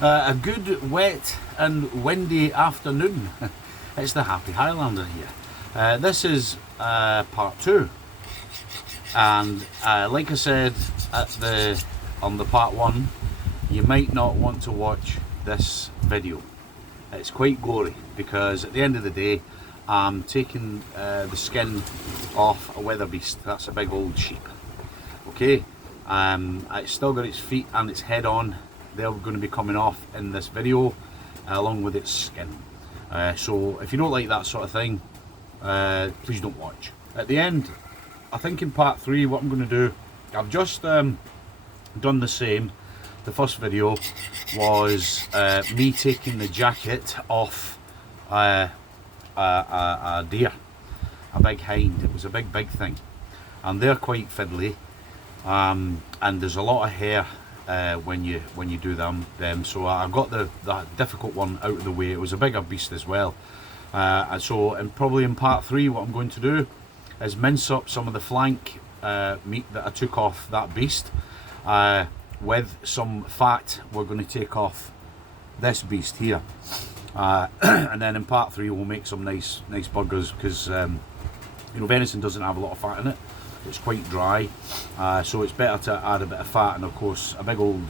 A good wet and windy afternoon. It's the Happy Highlander here. This is part 2, and like I said on the part 1, you might not want to watch this video. It's quite gory because at the end of the day I'm taking the skin off a wildebeest. That's a big old sheep. Okay, it's still got its feet and its head on. They're going to be coming off in this video along with its skin. So if you don't like that sort of thing, please don't watch. At the end, I think in part 3 what I'm going to do, I've just done the same. The first video was me taking the jacket off a deer, a big hind. It was a big thing, and they're quite fiddly, and there's a lot of hair when you do them. So I got the difficult one out of the way. It was a bigger beast as well, and so probably in part 3 what I'm going to do is mince up some of the flank meat that I took off that beast. With some fat we're going to take off this beast here, and then in part 3 we'll make some nice burgers, because venison doesn't have a lot of fat in it. It's quite dry, so it's better to add a bit of fat. And of course a big old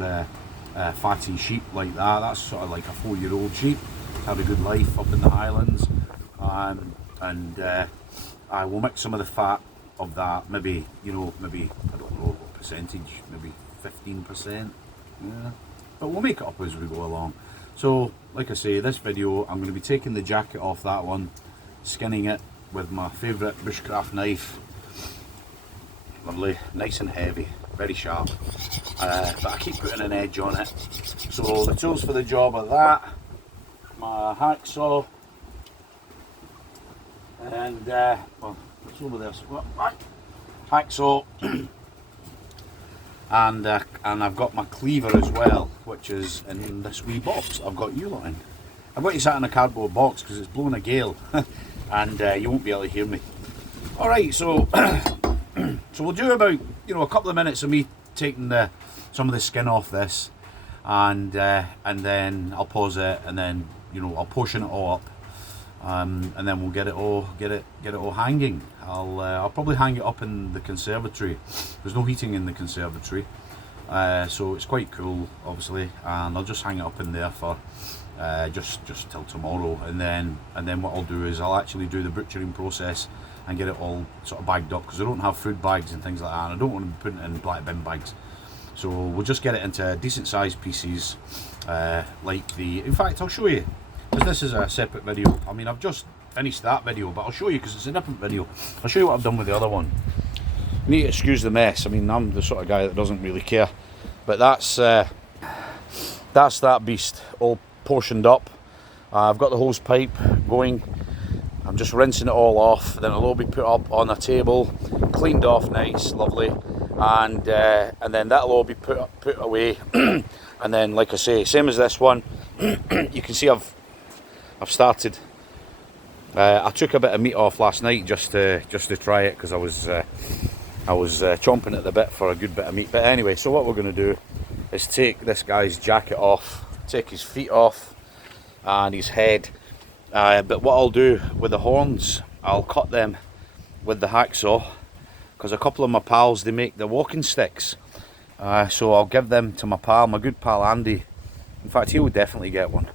fatty sheep like that's sort of like a 4-year-old sheep, had a good life up in the Highlands, and I will mix some of the fat of that, maybe I don't know what percentage, maybe 15%, yeah, but we'll make it up as we go along. So like I say, this video I'm going to be taking the jacket off that one, skinning it with my favourite bushcraft knife. Lovely, nice and heavy, very sharp, but I keep putting an edge on it. So the tools for the job are that, my hacksaw, and well, it's over there, so hacksaw, and I've got my cleaver as well, which is in this wee box I've got you lot in. I've got you sat in a cardboard box because it's blowing a gale and you won't be able to hear me. Alright, so so we'll do about a couple of minutes of me taking some of the skin off this, and then I'll pause it, and then I'll portion it all up, and then we'll get it all hanging. I'll probably hang it up in the conservatory. There's no heating in the conservatory, so it's quite cool obviously, and I'll just hang it up in there for just till tomorrow, and then what I'll do is I'll actually do the butchering process and get it all sort of bagged up, because I don't have food bags and things like that, and I don't want to be putting it in black bin bags. So we'll just get it into decent sized pieces, in fact I'll show you, because this is a separate video. I mean, I've just finished that video, but I'll show you because it's a different video. I'll show you what I've done with the other one. You need to excuse the mess. I mean, I'm the sort of guy that doesn't really care, but that's that beast all portioned up. I've got the hose pipe going. I'm just rinsing it all off, then it'll all be put up on a table, cleaned off nice, lovely, and then that'll all be put away. And then, like I say, same as this one, you can see I've started. I took a bit of meat off last night just to try it, because I was chomping at the bit for a good bit of meat. But anyway, so what we're going to do is take this guy's jacket off, take his feet off and his head. But what I'll do with the horns, I'll cut them with the hacksaw, because a couple of my pals, they make the walking sticks. So I'll give them to my pal, my good pal Andy. In fact, he will definitely get one.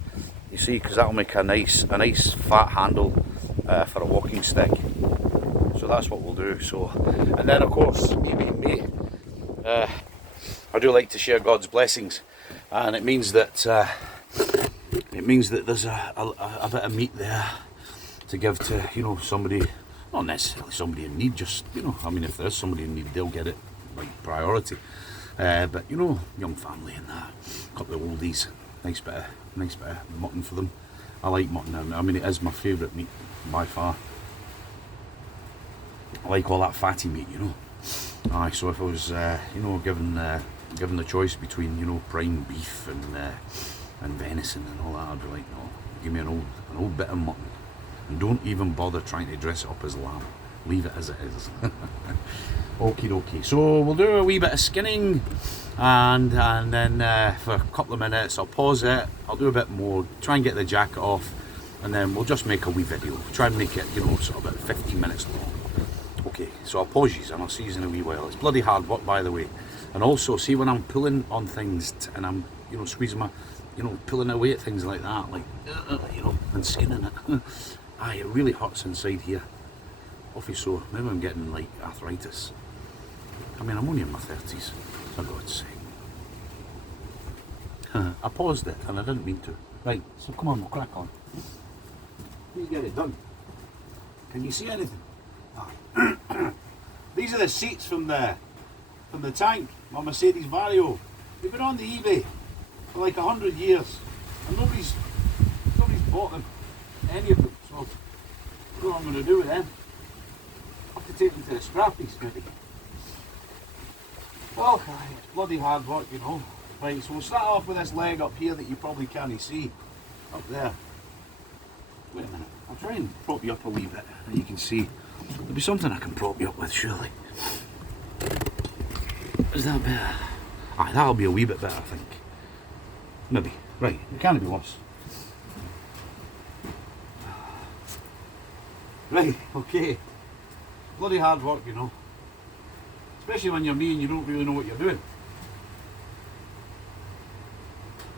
You see, because that'll make a nice fat handle for a walking stick. So that's what we'll do. So, and then of course, me being me, I do like to share God's blessings, and it means that there's a bit of meat there to give to somebody, not necessarily somebody in need, just I mean, if there's somebody in need, they'll get it like priority. But young family and that, a couple of oldies, nice bit of mutton for them. I like mutton. I mean, it is my favourite meat by far. I like all that fatty meat, Aye, so if I was given the choice between prime beef and venison and all that, I'd be like, no, give me an old bit of mutton, and don't even bother trying to dress it up as lamb. Leave it as it is. Okie dokie. So we'll do a wee bit of skinning, and then for a couple of minutes I'll pause it. I'll do a bit more, try and get the jacket off, and then we'll just make a wee video. Try and make it, you know, sort of about 15 minutes long. Okay, so I'll pause you and I'll see you in a wee while. It's bloody hard work, by the way. And also, see, when I'm pulling on things and I'm, you know, squeezing my, you know, pulling away at things like that, like, you know, and skinning it. Aye, it really hurts inside here. Awfully so. Maybe I'm getting like arthritis. I mean, I'm only in my 30s, for God's sake. I paused it and I didn't mean to. Right, so come on, we'll crack on. Please get it done. Can you see anything? Aye. These are the seats from the tank, my Mercedes Vario. They've been on the eBay for like 100 years, and nobody's bought them, any of them. So I don't know what I'm going to do with them. I have to take them to the scrappies maybe. Well, it's bloody hard work, you know. Right, so we'll start off with this leg up here that you probably can't see. Up there. Wait a minute, I'll try and prop you up a wee bit, and you can see. There'll be something I can prop you up with, surely. Is that better? Aye, that'll be a wee bit better, I think. Maybe. Right, it can't be worse. Right, okay. Bloody hard work, you know. Especially when you're me and you don't really know what you're doing.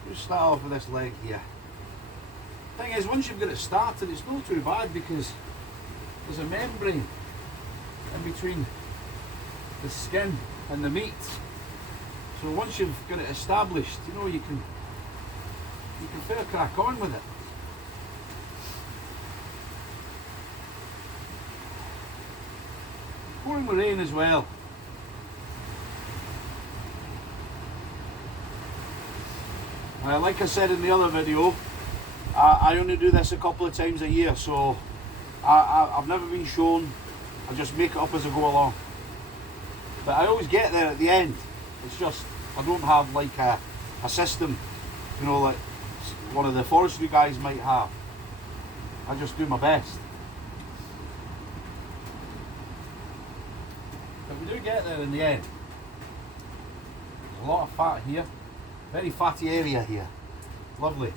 Just start off with this leg here. Thing is, once you've got it started, it's not too bad because there's a membrane in between the skin and the meat. So once you've got it established, you know, you can fair crack on with it. It's pouring with rain as well. Like I said in the other video, I only do this a couple of times a year, so I've never been shown. I just make it up as I go along. But I always get there at the end. It's just, I don't have like a system, you know, like one of the forestry guys might have. I just do my best. But we do get there in the end. There's a lot of fat here. Very fatty area here. Lovely.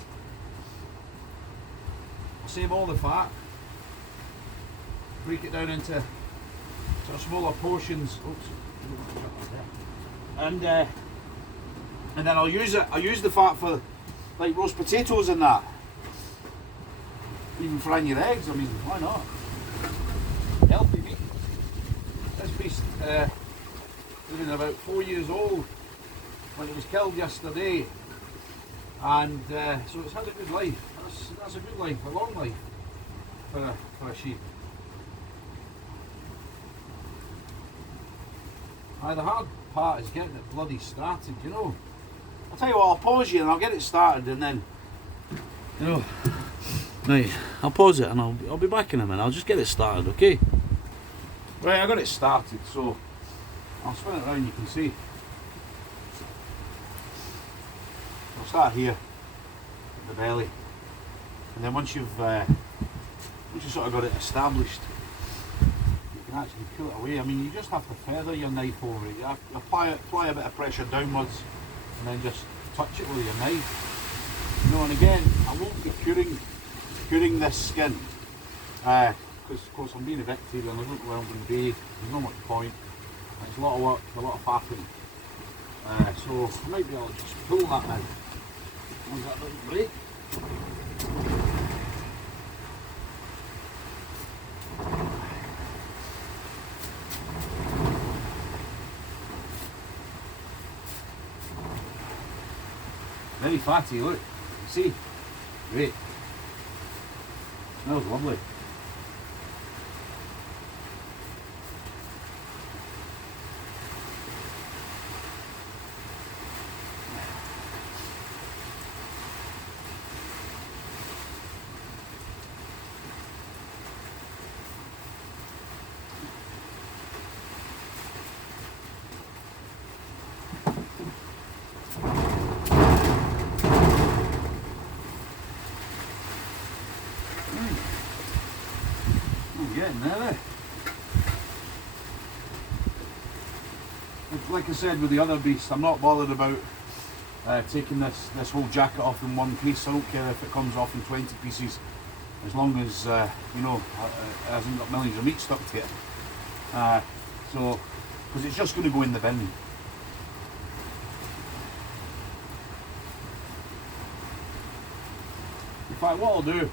I'll save all the fat. Break it down into sort of smaller portions. Oops. And then I'll use it. I'll use the fat for like roast potatoes and that. Even frying your eggs. I mean, why not? Healthy meat. This beast would have been about 4 years old when it was killed yesterday, and so it's had a good life. That's a good life, a long life for a sheep. The hard part is getting it bloody started, you know. I'll tell you what, I'll pause you and I'll get it started, and then, you know, right, I'll pause it and I'll be back in a minute. I'll just get it started, okay? Right, I got it started, so I'll spin it around, you can see. I'll start here at the belly, and then once you've sort of got it established, you can actually peel it away. I mean, you just have to feather your knife over it. You have to apply a bit of pressure downwards, and then just touch it with your knife. You know, and again, I won't be curing this skin because of course I'm being a vegetarian. I don't know where I'm going to be. There's not much point. It's a lot of work, a lot of faffing. So I might be able to just pull that in. Once that doesn't break. Very fatty, look. You see? Great. Smells lovely. Getting there. like I said with the other beast, I'm not bothered about taking this whole jacket off in one piece. I don't care if it comes off in 20 pieces, as long as you know, it hasn't got millions of meat stuck to it. So, because it's just going to go in the bin. In fact, what I'll do,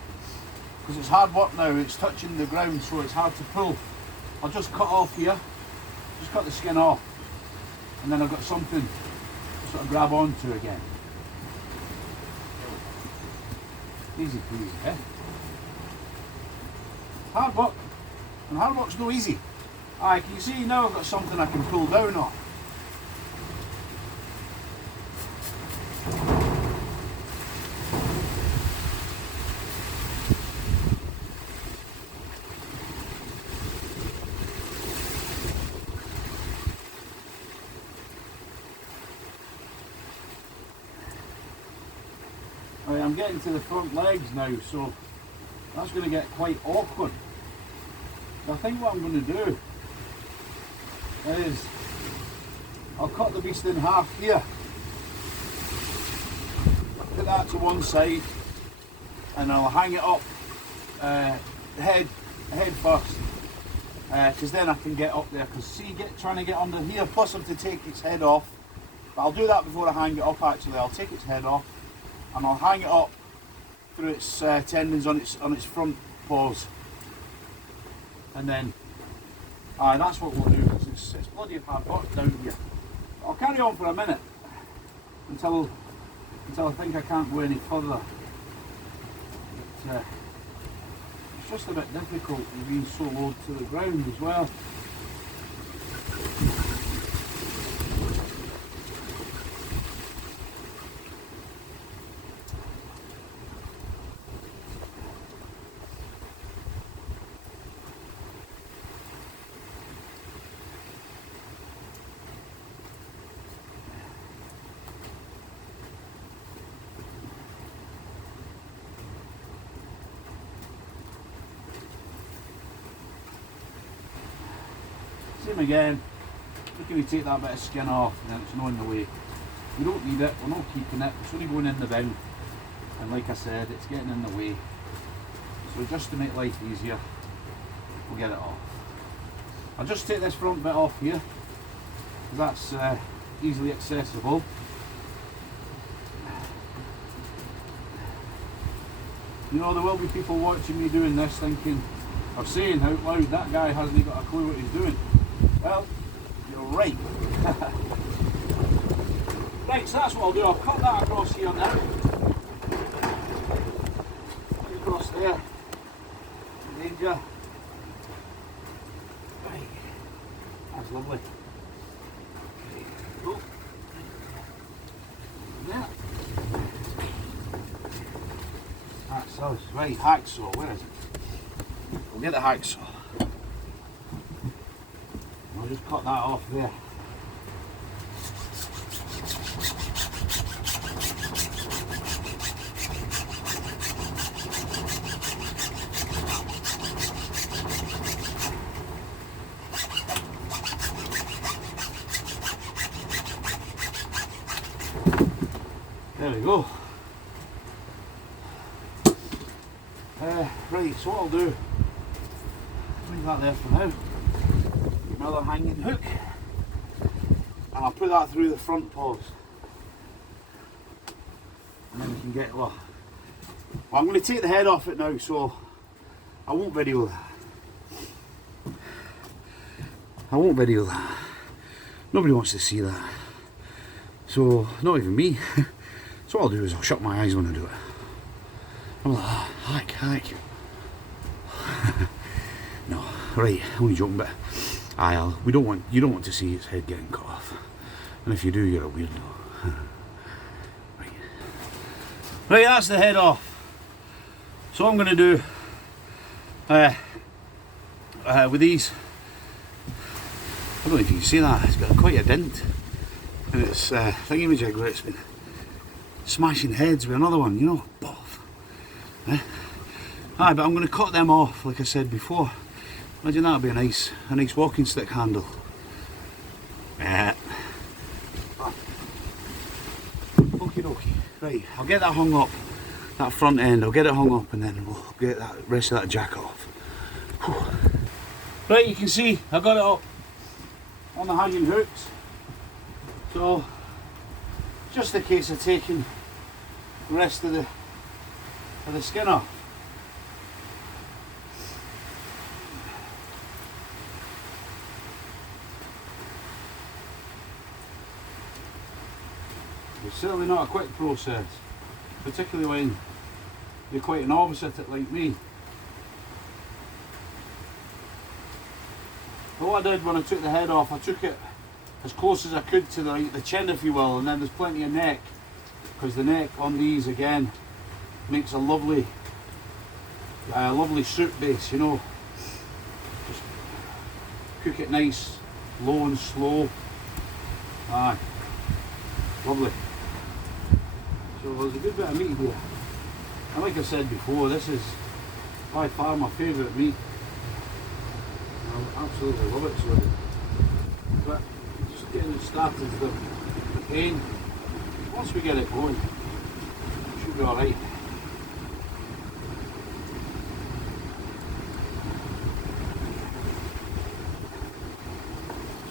because it's hard work now, it's touching the ground, so it's hard to pull. I'll just cut off here, just cut the skin off, and then I've got something to sort of grab onto again. Easy peasy, eh? Hard work, and hard work's no easy. Aye, can you see now I've got something I can pull down on? Right, I'm getting to the front legs now, so that's going to get quite awkward. So I think what I'm going to do is I'll cut the beast in half here, put that to one side, and I'll hang it up head first, because then I can get up there. Because see, trying to get under here, plus I have to take its head off. But I'll do that before I hang it up. Actually, I'll take its head off and I'll hang it up through its tendons on its front paws, and then that's what we'll do, because it's bloody hard work down here. I'll carry on for a minute until I think I can't go any further. It's just a bit difficult with being so low to the ground as well. Same again, look if we take that bit of skin off and then it's not in the way. We don't need it, we're not keeping it, it's only going in the bin, and like I said, it's getting in the way. So just to make life easier, we'll get it off. I'll just take this front bit off here, because that's easily accessible. You know, there will be people watching me doing this thinking, or saying out loud, that guy hasn't got a clue what he's doing. Well, you're right. Right, so that's what I'll do. I'll cut that across here now. Across there. Danger. Right. That's lovely. Okay. There. That's us. Right, hacksaw. Where is it? We'll get the hacksaw. I'll just cut that off there. There we go. Right, so what I'll do, leave that there for now. Another hanging hook, and I'll put that through the front paws, and then we can get, well I'm going to take the head off it now, so I won't video that. I won't video that. Nobody wants to see that, so not even me. So what I'll do is I'll shut my eyes when I do it. I'm like, hack. No, right, only joking, but you don't want to see its head getting cut off, and if you do, you're a weirdo. Right, that's the head off. So what I'm going to do with these, I don't know if you can see that, it's got quite a dent, and it's thingamajig where it's been smashing heads with another one, you know, boff. But I'm going to cut them off, like I said before. Imagine that would be a nice walking stick handle. Right, I'll get that hung up, that front end, I'll get it hung up and then we'll get that rest of that jack off. Whew. Right, you can see I got it up on the hanging hooks. So, just a case of taking the rest of the skin off. It's certainly not a quick process, particularly when you're quite a novice at it like me. But what I did when I took the head off, I took it as close as I could to the chin, if you will, and then there's plenty of neck, because the neck on these again makes a lovely soup base, you know. Just cook it nice, low and slow. Aye, lovely. So there's a good bit of meat here, and like I said before, this is by far my favourite meat. I absolutely love it. So, but just getting it started is the pain. Once we get it going, it should be alright.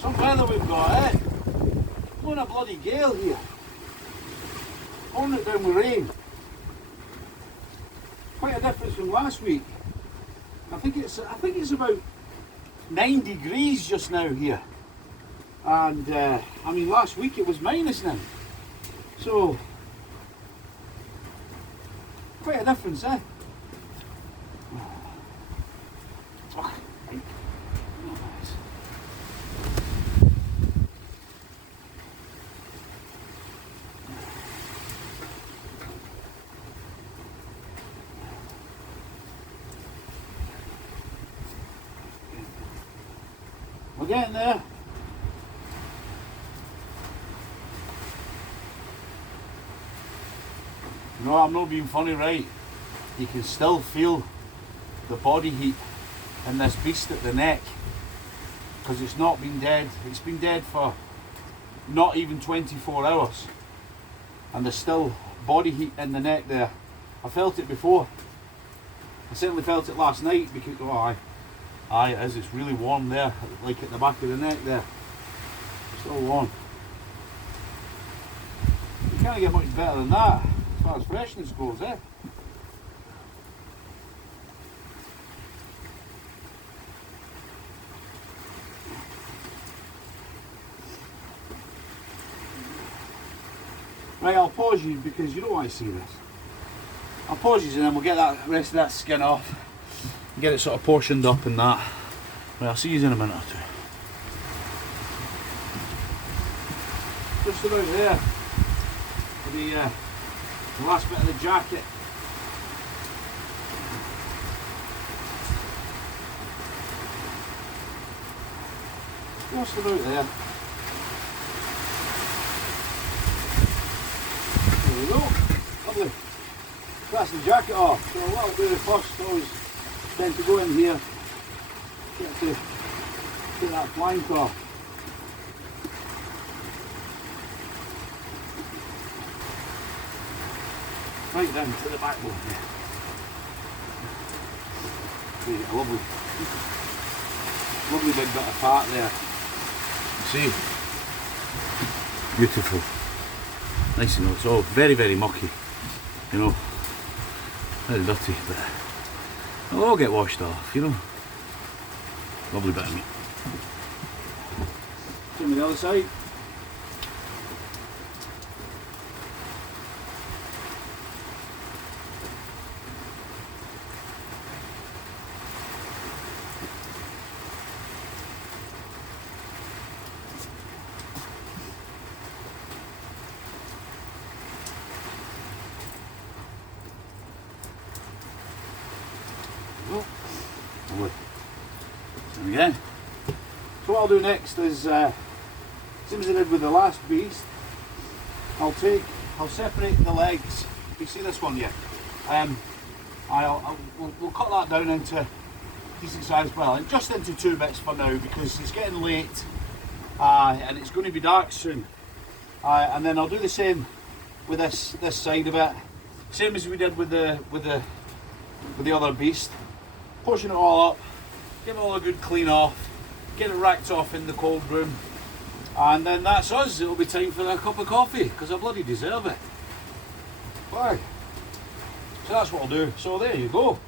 Some weather we've got, eh? Blowing a bloody gale here. Pouring it down with rain. Quite a difference from last week. I think it's about 9 degrees just now here. And I mean, last week it was -9. So quite a difference, eh? We're getting there. No, I'm not being funny, right? You can still feel the body heat in this beast at the neck, because it's not been dead. It's been dead for not even 24 hours, and there's still body heat in the neck there. I felt it before. I certainly felt it last night because aye, it is. It's really warm there, like at the back of the neck there. Still warm. You can't get much better than that as far as freshness goes, eh? Right, I'll pause you because you don't want to see this. I'll pause you and then we'll get that rest of that skin off. Get it sort of portioned up and that. Right, I'll see you in a minute or two. Just about there, for the last bit of the jacket. Just about there. There we go. Lovely. That's the jacket off. So what I'll do first is tend to go in here, get that flank off. Right down to the backbone here. See, a lovely big bit of fat there. See? Beautiful. Nice and it's all very, very mucky. You know, very dirty, but it'll all get washed off, you know. Lovely bit of meat. Same with the other side. Again. So what I'll do next is, same as I did with the last beast, I'll separate the legs. You see this one, yeah? We'll cut that down into decent size, well, and just into 2 bits for now because it's getting late and it's going to be dark soon. And then I'll do the same with this side of it, same as we did with the other beast. Pushing it all up, give it all a good clean off, get it racked off in the cold room, and then that's us. It'll be time for a cup of coffee because I bloody deserve it. Why? So that's what I'll do. So there you go.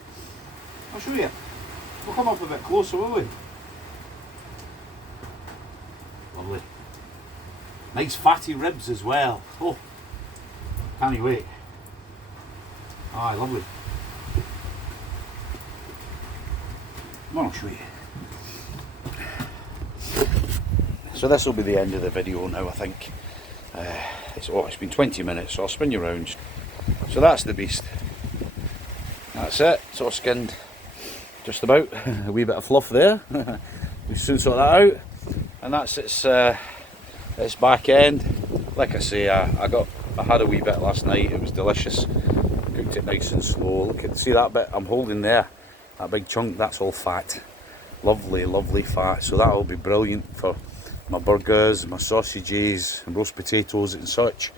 I'll show you. We'll come up a bit closer, will we? Lovely. Nice fatty ribs as well. Oh, can't wait. Ah, lovely. Come on, I'll show you. So this will be the end of the video now, I think. It's been 20 minutes, so I'll spin you round. So that's the beast. That's it. It's all skinned, just about. A wee bit of fluff there. We'll soon sort that out. And that's its back end. Like I say, I had a wee bit last night. It was delicious. Cooked it nice and slow. Look at, see that bit I'm holding there. That big chunk. That's all fat. Lovely, lovely fat. So that'll be brilliant for my burgers, my sausages, and roast potatoes and such.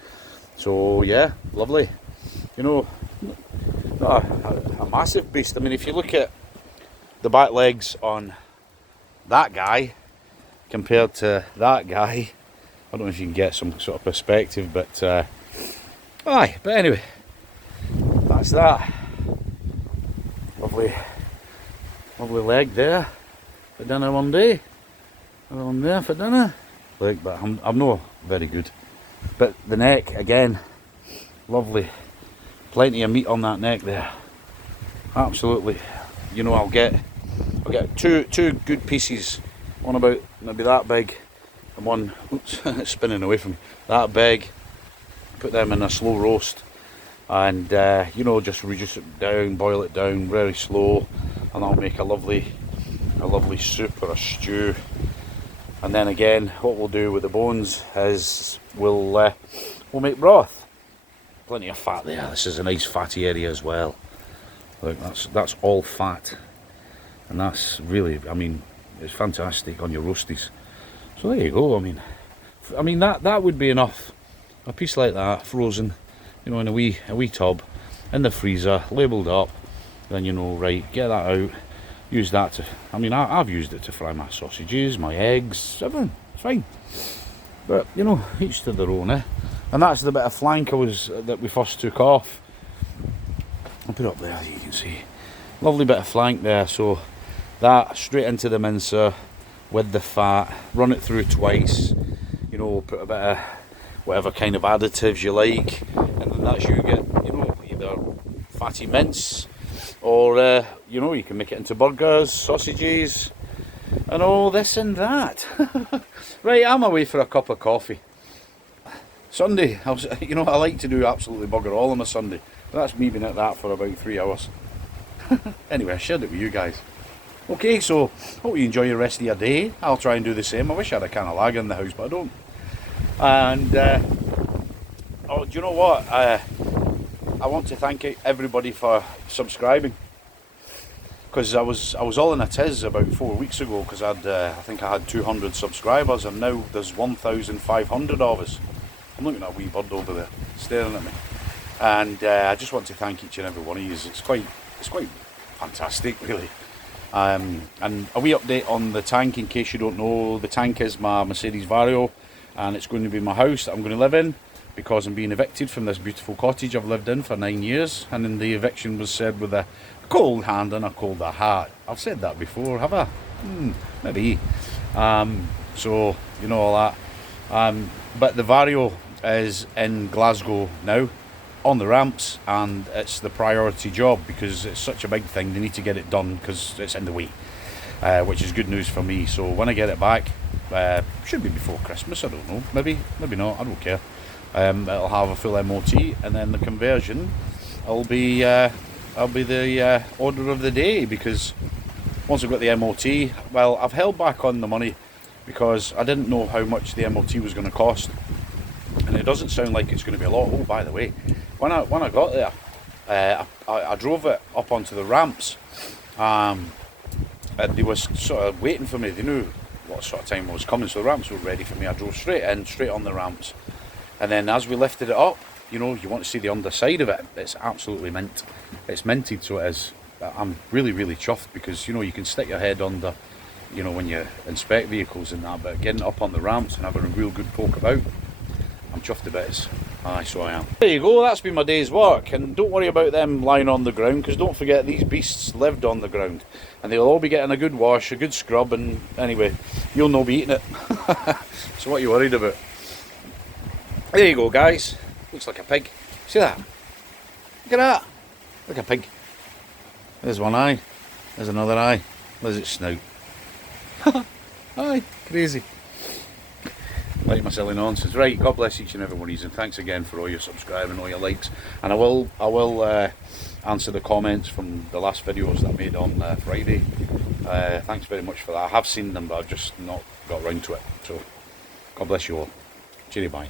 So yeah, lovely. You know, not a massive beast. I mean, if you look at the back legs on that guy compared to that guy, I don't know if you can get some sort of perspective, but aye. But anyway, that's that. Lovely leg there for dinner one day. Another one there for dinner. Look, but I'm not very good. But the neck again, lovely. Plenty of meat on that neck there. Absolutely. You know, I'll get two good pieces. One about maybe that big, and one, oops, it's spinning away from me, that big. Put them in a slow roast, and you know, just reduce it down, boil it down very slow, and that'll make a lovely soup or a stew. And then again, what we'll do with the bones is we'll make broth. Plenty of fat there. This is a nice fatty area as well. Look, that's all fat, and that's really, I mean, it's fantastic on your roasties. So there you go. I mean that would be enough. A piece like that, frozen, you know, in a wee tub, in the freezer, labelled up. Then you know, right, get that out. Use that to, I mean, I've used it to fry my sausages, my eggs, everything. It's fine. But you know, each to their own, eh? And that's the bit of flank that we first took off. I'll put it up there, as you can see. Lovely bit of flank there. So that straight into the mincer with the fat. Run it through twice. You know, put a bit of whatever kind of additives you like, and then that's you get, you know, either fatty mince, or you know, you can make it into burgers, sausages, and all this and that. Right, I'm away for a cup of coffee. Sunday, you know, I like to do absolutely bugger all on a Sunday. But that's me being at that for about 3 hours. Anyway, I shared it with you guys. Okay, so hope you enjoy your rest of your day. I'll try and do the same. I wish I had a can of lager in the house, but I don't. And oh, do you know what? I want to thank everybody for subscribing, because I was all in a tiz about 4 weeks ago, because I think I had 200 subscribers, and now there's 1,500 of us. I'm looking at a wee bird over there staring at me, and I just want to thank each and every one of you. It's quite fantastic, really. And a wee update on the tank, in case you don't know. The tank is my Mercedes Vario, and it's going to be my house that I'm going to live in, because I'm being evicted from this beautiful cottage I've lived in for 9 years. And then the eviction was said with a cold hand and a colder heart. I've said that before, have I? Maybe. So you know all that. But the Vario is in Glasgow now, on the ramps, and it's the priority job because it's such a big thing. They need to get it done because it's in the way, which is good news for me. So when I get it back, should be before Christmas, I don't know, maybe not, I don't care. It'll have a full MOT, and then the conversion will be the order of the day, because once I've got the MOT, well, I've held back on the money because I didn't know how much the MOT was going to cost, and it doesn't sound like it's going to be a lot. Oh, by the way, when I got there, I drove it up onto the ramps, and they were sort of waiting for me. They knew what sort of time I was coming, so the ramps were ready for me. I drove straight on the ramps, and then as we lifted it up, you know, you want to see the underside of it, it's absolutely mint. It's minted, so it is. I'm really, really chuffed because, you know, you can stick your head under, you know, when you inspect vehicles and that, but getting up on the ramps and having a real good poke about, I'm chuffed to bits. Aye, so I am. There you go, that's been my day's work, and don't worry about them lying on the ground, because don't forget these beasts lived on the ground, and they'll all be getting a good wash, a good scrub, and anyway, you'll no be eating it. So what are you worried about? There you go, guys. Looks like a pig. See that? Look at that. Like a pig. There's one eye. There's another eye. There's its snout. Aye, crazy. Like my silly nonsense. Right, God bless each and every one of you, and thanks again for all your subscribing, all your likes. And I will answer the comments from the last videos that I made on Friday. Thanks very much for that. I have seen them, but I've just not got round to it. So, God bless you all. Cheery bye.